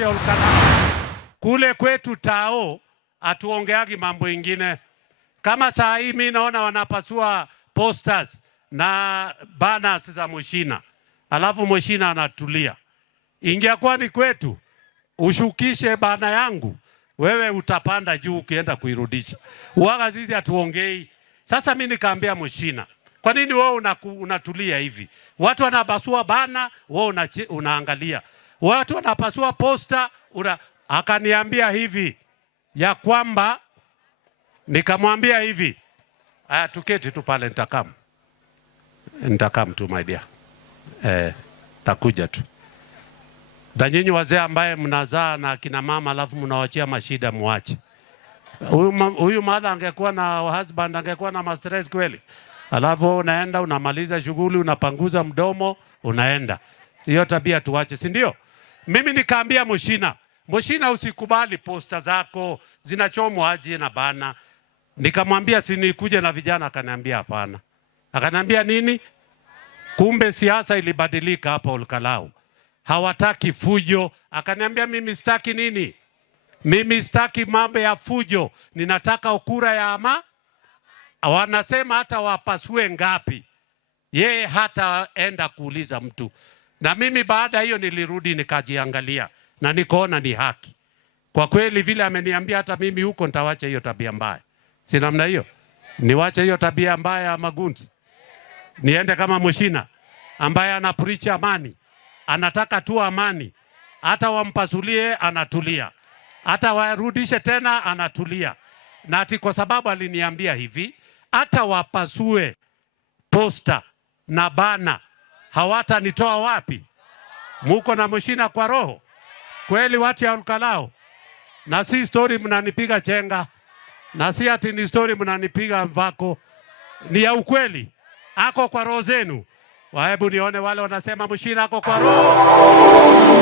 watu ya Olkalau. Kule kwetu Tao atuongeagi mambo ingine. Kama saa hii mimi naona wanapasua posters na banners za Mushina. Alafu Mushina anatulia. Ingekuwa ni kwetu, ushukishe bana yangu, wewe utapanda juu ukienda kuirudisha. Uwaga sisi hatuongei. Sasa mimi nikaambia Mushina, kwa nini wewe unatulia hivi? Watu wanapasua bana, wewe unaangalia. Watu wanapasua poster, akaniambia hivi ya kwamba, nikamwambia hivi, tuketi tu pale, nitakam tu my dear. Takuja tu. Na nyinyi wazee ambaye mnazaa na kina mama alafu mnawachia mashida muache. Huyu mother angekuwa na husband angekuwa na stress kweli. Alafu unaenda unamaliza shughuli, unapanguza mdomo, unaenda. Hiyo tabia tuache, si ndio? Mimi nikaambia Mushina usikubali posta zako zinachomwa aje na bana. Nikamwambia si nikuje na vijana, akaniambia hapana. Akaniambia nini? Kumbe siasa ilibadilika hapa Olkalau. Hawataki fujo. Akaniambia mimi sitaki nini? Mimi sitaki mambo ya fujo. Ninataka kura ya ama. Wanasema hata wapasue ngapi, yeye hata enda kuuliza mtu. Na mimi baada hiyo nilirudi nikajiangalia na nikaona ni haki. Kwa kweli vile ameniambia, hata mimi huko nitawacha hiyo tabia mbaya. Si namna hiyo? Niwache hiyo tabia mbaya ya magunzi. Niende kama Mushina ambaye anapreach amani. Anataka tu amani. Hata wampasulie anatulia. Hata warudishe tena anatulia. Na ati kwa sababu aliniambia hivi, hata wapasue posta na bana, hawatanitoa wapi? Muko na Mushina kwa roho. Kweli watu ya Olkalau. Na si story mnanipiga chenga. Na si ati ni story mnanipiga mvako. Ni ya ukweli. Ako kwa roho zenu. Wahebu nione wale wanasema Mushina ako kwa roho.